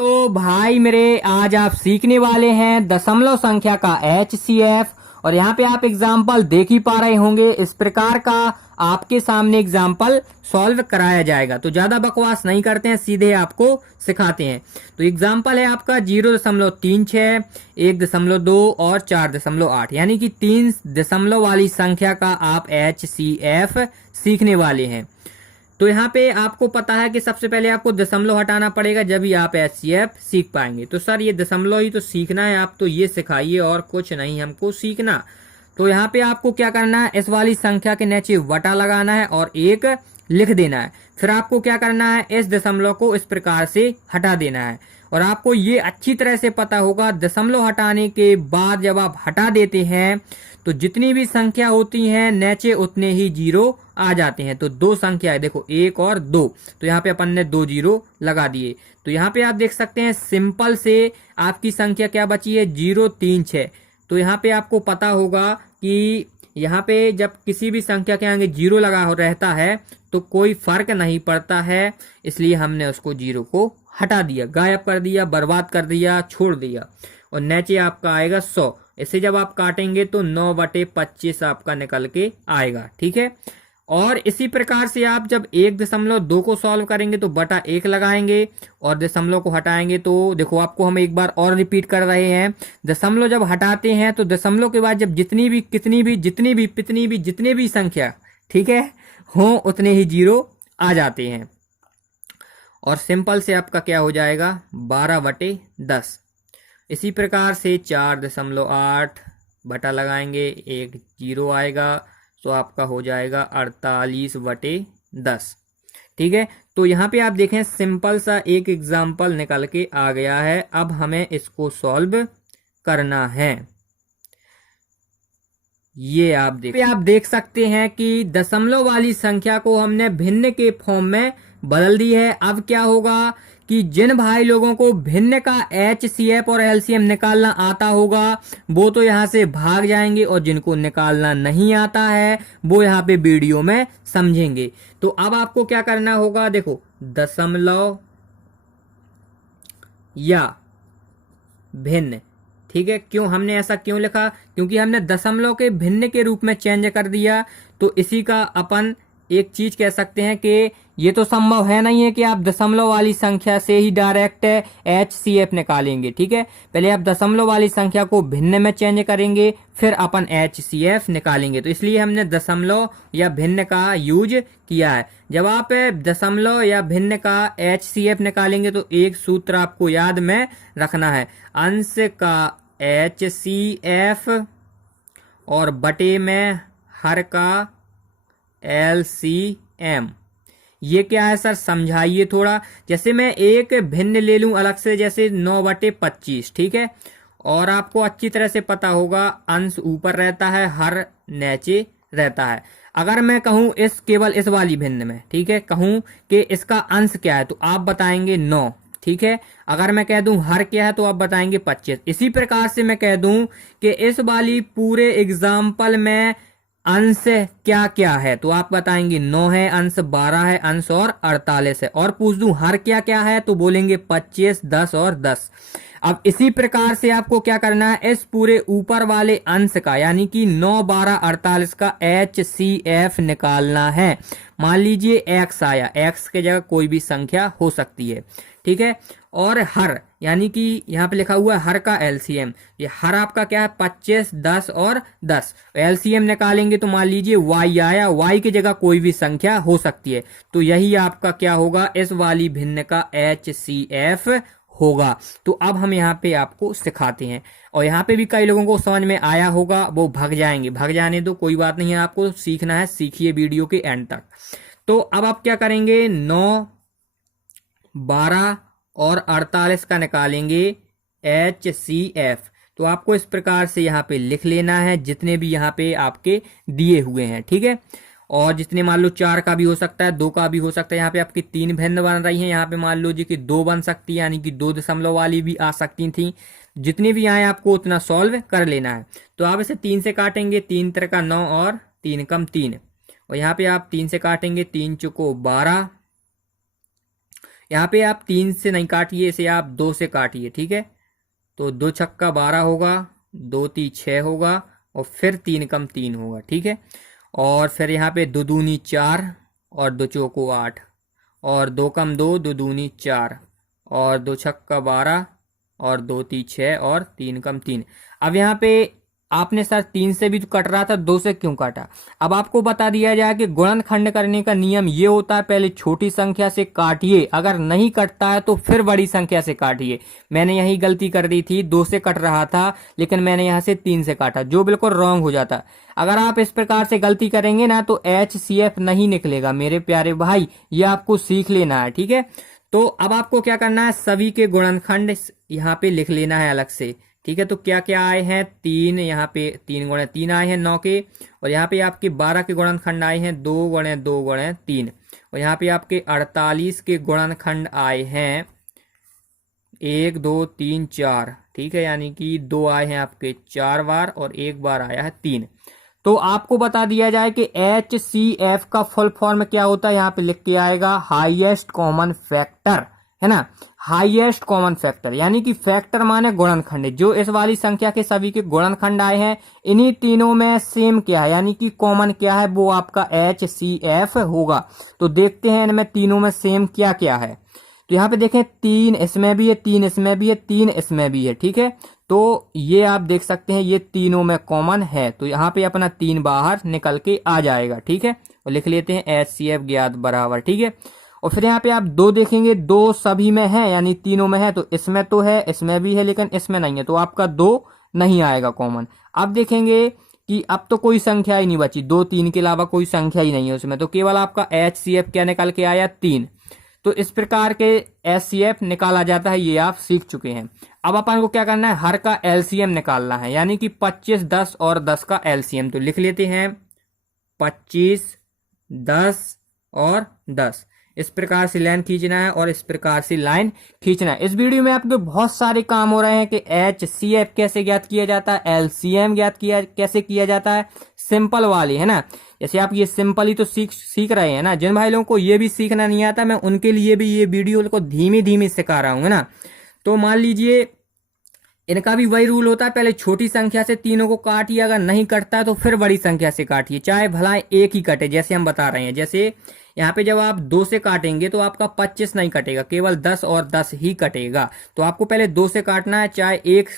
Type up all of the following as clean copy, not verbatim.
तो भाई मेरे आज आप सीखने वाले हैं दशमलव संख्या का HCF। और यहाँ पे आप एग्जाम्पल देख ही पा रहे होंगे। इस प्रकार का आपके सामने एग्जाम्पल सॉल्व कराया जाएगा। तो ज्यादा बकवास नहीं करते हैं, सीधे आपको सिखाते हैं। तो एग्जाम्पल है आपका 0.36, 1.2 और 4.8, यानी कि 3 दशमलव वाली संख्या का आप HCF सीखने वाले हैं। तो यहाँ पे आपको पता है कि सबसे पहले आपको दशमलव हटाना पड़ेगा, जब ही आप HCF सीख पाएंगे। तो सर ये दशमलव ही तो सीखना है, आप तो ये सिखाइए और कुछ नहीं हमको सीखना। तो यहाँ पे आपको क्या करना है, इस वाली संख्या के नीचे वटा लगाना है और 1 लिख देना है। फिर आपको क्या करना है, इस दशमलव को इस प्रकार से हटा देना है। और आपको ये अच्छी तरह से पता होगा, दशमलव हटाने के बाद जब आप हटा देते हैं तो जितनी भी संख्या होती हैं नीचे उतने ही जीरो आ जाते हैं। तो दो संख्या है, देखो 1 और 2, तो यहाँ पे अपन ने 2 जीरो लगा दिए। तो यहाँ पे आप देख सकते हैं सिंपल से आपकी संख्या क्या बची है, 036। तो यहाँ पे आपको पता होगा कि यहाँ पे जब किसी भी संख्या के आगे जीरो लगा हो रहता है तो कोई फर्क नहीं पड़ता है, इसलिए हमने उसको जीरो को हटा दिया, गायब कर दिया, बर्बाद कर दिया, छोड़ दिया। और नीचे आपका आएगा 100। इसे जब आप काटेंगे तो 9/25 आपका निकल के आएगा। ठीक है। और इसी प्रकार से आप जब 1.2 को सॉल्व करेंगे तो बटा 1 लगाएंगे और दशमलव को हटाएंगे। तो देखो आपको हम एक बार और रिपीट कर रहे हैं, दशमलव जब हटाते हैं तो दशमलव के बाद जब जितनी भी संख्या, ठीक है, हो उतने ही जीरो आ जाते हैं। और सिंपल से आपका क्या हो जाएगा, 12/10। इसी प्रकार से 4.8 बटा लगाएंगे, 1 जीरो आएगा, तो आपका हो जाएगा 48/10। ठीक है। तो यहाँ पे आप देखें सिंपल सा एक एग्जाम्पल निकल के आ गया है। अब हमें इसको सॉल्व करना है। ये आप देख सकते हैं कि दशमलव वाली संख्या को हमने भिन्न के फॉर्म में बदल दी है। अब क्या होगा कि जिन भाई लोगों को भिन्न का HCF और LCM निकालना आता होगा वो तो यहाँ से भाग जाएंगे, और जिनको निकालना नहीं आता है वो यहाँ पे वीडियो में समझेंगे। तो अब आपको क्या करना होगा, देखो दशमलव या भिन्न, ठीक है। क्यों हमने ऐसा क्यों लिखा, क्योंकि हमने दशमलव के भिन्न के रूप में चेंज कर दिया। तो इसी का अपन एक चीज कह सकते हैं कि ये तो संभव है नहीं है कि आप दशमलव वाली संख्या से ही डायरेक्ट HCF निकालेंगे। ठीक है, पहले आप दशमलव वाली संख्या को भिन्न में चेंज करेंगे, फिर अपन HCF निकालेंगे। तो इसलिए हमने दशमलव या भिन्न का यूज किया है। जब आप दशमलव या भिन्न का HCF निकालेंगे तो एक सूत्र आपको याद में रखना है, अंश का HCF और बटे में हर का LCM। ये क्या है सर, समझाइए थोड़ा। जैसे मैं एक भिन्न ले लूं अलग से, जैसे 9/25, ठीक है, और आपको अच्छी तरह से पता होगा अंश ऊपर रहता है, हर नीचे रहता है। अगर मैं कहूं केवल इस वाली भिन्न में, ठीक है, कहूं कि इसका अंश क्या है तो आप बताएंगे 9, ठीक है। अगर मैं कह दूं हर क्या है तो आप बताएंगे 25। इसी प्रकार से मैं कह दूं कि इस वाली पूरे एग्जाम्पल में अंश क्या क्या है तो आप बताएंगे 9 है, अंश 12 है, अंश और 48 है। और पूछ दूं हर क्या क्या है तो बोलेंगे 25, 10 और 10। अब इसी प्रकार से आपको क्या करना है, इस पूरे ऊपर वाले अंश का यानी कि 9, 12, 48 का HCF निकालना है। मान लीजिए x आया, x के जगह कोई भी संख्या हो सकती है, ठीक है। और हर यानी कि यहाँ पे लिखा हुआ है हर का LCM, ये हर आपका क्या है 25, 10 और 10। LCM निकालेंगे तो मान लीजिए y आया, y की जगह कोई भी संख्या हो सकती है। तो यही आपका क्या होगा, इस वाली भिन्न का HCF होगा। तो अब हम यहाँ पे आपको सिखाते हैं, और यहाँ पे भी कई लोगों को समझ में आया होगा, वो भाग जाएंगे, भाग जाने दो, कोई बात नहीं है, आपको सीखना है, सीखिए वीडियो के एंड तक। तो अब आप क्या करेंगे, 9, 12 और 48 का निकालेंगे HCF। तो आपको इस प्रकार से यहाँ पे लिख लेना है, जितने भी यहाँ पे आपके दिए हुए हैं, ठीक है। और जितने मान लो 4 का भी हो सकता है, 2 का भी हो सकता है। यहाँ पे आपकी 3 भिन्न बन रही हैं, यहाँ पे मान लो जी कि 2 बन सकती है, यानी कि 2 दशमलव वाली भी आ सकती थी। जितनी भी आए आपको उतना सॉल्व कर लेना है। तो आप इसे 3 से काटेंगे, 3 3 का 9 और 3 कम 3, और यहाँ पे आप 3 से काटेंगे, 3 चुको 12, यहाँ पे आप 3 से नहीं काटिए, इसे आप 2 से काटिए, ठीक है। तो 2 छक्का 12 होगा, 2 ती 6 होगा, और फिर 3 कम 3 होगा, ठीक है। और फिर यहाँ पे 2 दूनी 4 और 2 चौको 8, और 2 कम 2, 2 दूनी 4, और 2 छक्का 12 और 2 ती 6 और 3 कम 3। अब यहाँ पे आपने सर 3 से भी तो कट रहा था, 2 से क्यों काटा? अब आपको बता दिया जाए कि गुणनखंड करने का नियम ये होता है, पहले छोटी संख्या से काटिए, अगर नहीं कटता है तो फिर बड़ी संख्या से काटिए। मैंने यही गलती कर दी थी, 2 से कट रहा था लेकिन मैंने यहाँ से 3 से काटा, जो बिल्कुल रॉन्ग हो जाता। अगर आप इस प्रकार से गलती करेंगे ना तो HCF नहीं निकलेगा मेरे प्यारे भाई, ये आपको सीख लेना है, ठीक है। तो अब आपको क्या करना है, सभी के गुणनखंड यहाँ पे लिख लेना है अलग से, ठीक है। तो क्या क्या आए हैं, 3, यहाँ पे 3 गुणे 3 आए हैं 9 के, और यहाँ पे आपके 12 के गुणनखंड आए हैं 2 गुणे 2 गुणे 3, और यहाँ पे आपके 48 के गुणनखंड आए हैं 1 2 3 4, ठीक है। यानी कि 2 आए हैं आपके 4 बार और 1 बार आया है 3। तो आपको बता दिया जाए कि HCF का फुल फॉर्म क्या होता है, यहाँ पे लिख के आएगा हाईएस्ट कॉमन फैक्टर, है ना। हाईएस्ट कॉमन फैक्टर यानी कि फैक्टर माने गुणनखंड, जो इस वाली संख्या के सभी के गुणनखंड आए हैं, इन्हीं तीनों में सेम क्या है यानी कि कॉमन क्या है, वो आपका HCF होगा। तो देखते हैं इनमें तीनों में सेम क्या क्या है। तो यहाँ पे देखें 3 इसमें भी है, 3 इसमें भी है, 3 इसमें भी है, ठीक है। तो ये आप देख सकते हैं ये तीनों में कॉमन है, तो यहाँ पे अपना 3 बाहर निकल के आ जाएगा, ठीक है। और लिख लेते हैं HCF ज्ञात बराबर, ठीक है। और फिर यहाँ पे आप 2 देखेंगे, 2 सभी में है यानी तीनों में है, तो इसमें तो है, इसमें भी है, लेकिन इसमें नहीं है, तो आपका 2 नहीं आएगा कॉमन। अब देखेंगे कि अब तो कोई संख्या ही नहीं बची, 2 3 के अलावा कोई संख्या ही नहीं है उसमें, तो केवल आपका HCF क्या निकल के आया, 3। तो इस प्रकार के HCF निकाला जाता है, ये आप सीख चुके हैं। अब अपन को क्या करना है, हर का LCM निकालना है, यानी कि 25, 10 और 10 का LCM। तो लिख लेते हैं 25, 10 और 10, इस प्रकार से लाइन खींचना है और इस प्रकार से लाइन खींचना है। इस वीडियो में आपके बहुत सारे काम हो रहे हैं कि HCF कैसे ज्ञात किया जाता है, LCM ज्ञात किया कैसे किया जाता है, सिंपल वाली, है ना। जैसे आप ये सिंपल ही तो सीख रहे हैं ना, जिन भाई लोगों को ये भी सीखना नहीं आता, मैं उनके लिए भी ये वीडियो को धीमे धीमे सिखा रहा हूँ, है ना। तो मान लीजिए इनका भी वही रूल होता है, पहले छोटी संख्या से तीनों को काटिए, अगर नहीं कटता है तो फिर बड़ी संख्या से काटिए, चाहे भला एक ही कटे, जैसे हम बता रहे हैं। जैसे यहाँ पे जब आप 2 से काटेंगे तो आपका 25 नहीं कटेगा, केवल 10 और 10 ही कटेगा। तो आपको पहले 2 से काटना है, चाहे एक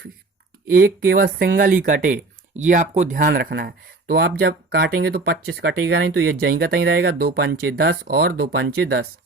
केवल सिंगल ही कटे, ये आपको ध्यान रखना है। तो आप जब काटेंगे तो 25 कटेगा नहीं, तो ये जहीं का तहीं रहेगा, 2 पंचे 10 और 2 पंचे 10।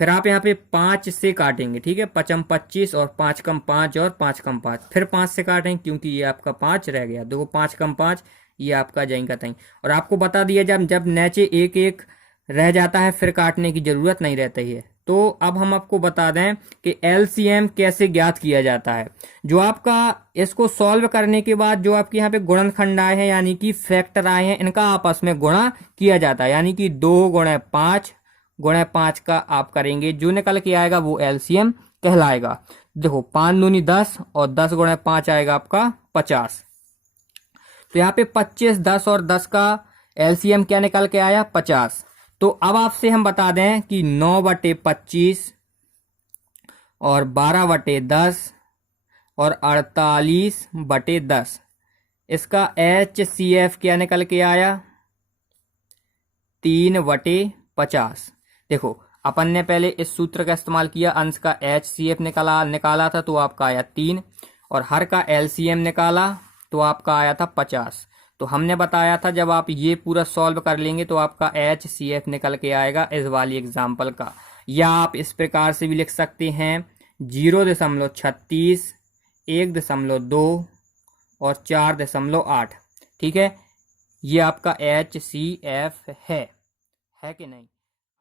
फिर आप यहाँ पे 5 से काटेंगे, ठीक है, 5 25 और 5 कम 5 और 5 कम 5, फिर 5 से काटेंगे क्योंकि ये आपका 5 रह गया, 2 5 कम 5, ये आपका जहीं का तहीं। और आपको बता दिया जब नीचे एक एक रह जाता है फिर काटने की जरूरत नहीं रहती है। तो अब हम आपको बता दें कि LCM कैसे ज्ञात किया जाता है। जो आपका इसको सॉल्व करने के बाद जो आपके यहाँ पे गुणनखंड आए हैं यानी कि फैक्टर आए हैं, इनका आपस में गुणा किया जाता है, यानी कि 2 गुणे 5 गुणे 5 का आप करेंगे, जो निकल के आएगा वो LCM कहलाएगा। देखो 5 दूनी 10 और 10 गुणे 5 आएगा आपका 50। तो यहाँ पे 25, 10 और 10 का LCM क्या निकल के आया, 50। तो अब आपसे हम बता दें कि 9/25 और 12/10 और 48/10, इसका HCF क्या निकल के आया, 3/50। देखो अपन ने पहले इस सूत्र का इस्तेमाल किया, अंश का HCF निकाला था तो आपका आया 3, और हर का LCM निकाला तो आपका आया था 50। तो हमने बताया था जब आप ये पूरा सॉल्व कर लेंगे तो आपका HCF निकल के आएगा इस वाली एग्जाम्पल का। या आप इस प्रकार से भी लिख सकते हैं 0.36, 1.2 और 4.8, ठीक है। ये आपका HCF है कि नहीं।